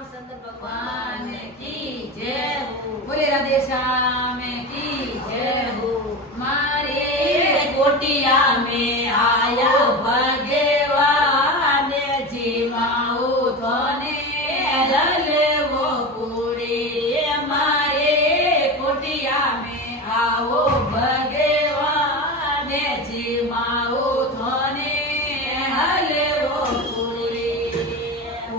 रामचंद्र भगवान की जय हो। बोले राधे श्याम की जय हो। मारे कोटिया में आया भगवान जी माऊ धोने जलवो पूरी। मारे कोटिया में आओ भगवान जी माऊ धोने हलवो पूरी।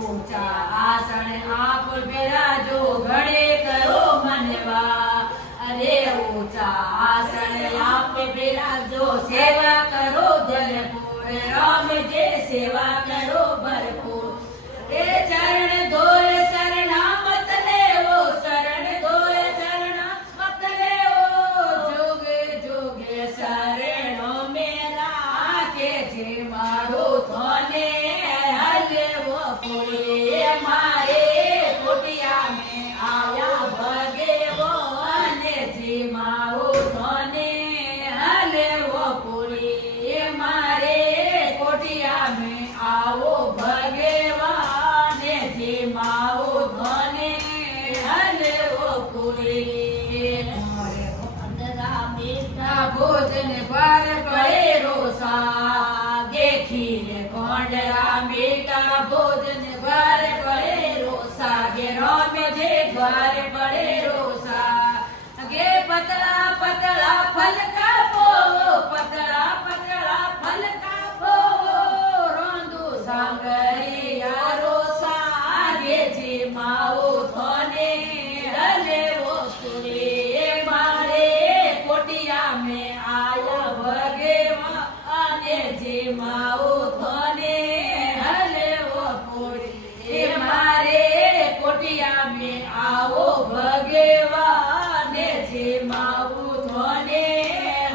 ऊंचा आसन आप बिराजो घड़े करो मनवा। अरे ऊंचा आसन आप बिराजो सेवा करो भरपूर। राम जे सेवा करो भरपूर। ए चरण धोए शरणा मत ले वो शरण धोए शरणा मत ले वो। जोगे जोगे शरणों मेरा के जे मारो धोने हलवो पूरी। मारे कोटिया में आया भगवान जी माऊ धोने हलवो पूरी। मारे कोटिया में आओ भगवान जी माऊ धोने हलवो पूरी। मोरे अंधरा मीठा भोजन पर पड़े रोसा। देखिए कोंडरा मीठा भोजन पर पड़े रोसा। गे राम जे घर पड़े रोसा। गे पतला पतला फल का पो पतला पतला फल का पो। रोंदू सांगरिया रोसा। गे जी माऊ धोने हलवो पूरी। मारे कोटिया में आया भगवान जी माऊ धोने हलवो पूरी। मारे कोटिया में आओ भगवान जी माऊ धोने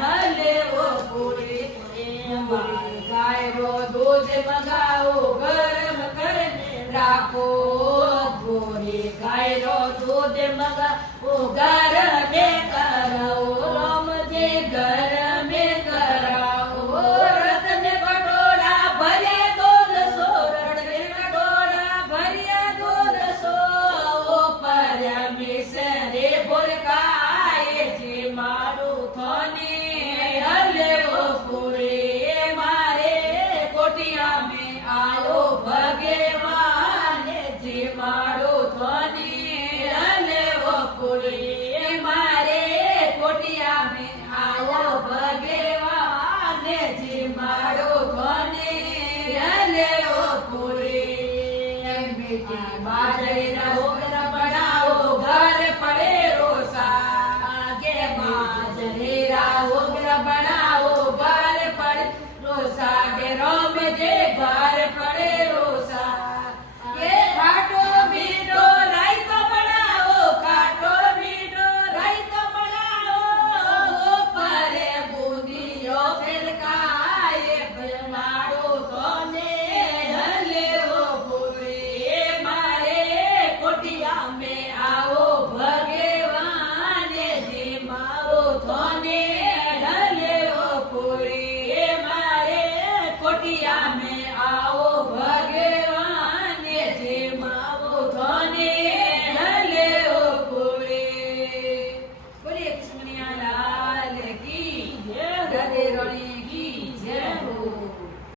हलवो पूरी। गाय रो दूध मंगाओ गरम करने राखो। गोरी गाय रो दूध मंगाओ गरम कराओ। राम जी गरम कराओ। रत्न कटोरा भरे दूध सो। रत्न कटोरा भरे दूध सो। ओ परमेश्वरे बोलकाए जी मारू धोने हलवो पूरी। मारे कोटिया में आओ भगवान जी मारू धोने हलवो पूरी। मारे कोटिया में आओ भगवान जी मारू धोने हलवो पूरी। मीठी बाजरा ओगरा बनाओ घर पड़े रोसा। गे बाजरा ओगरा बना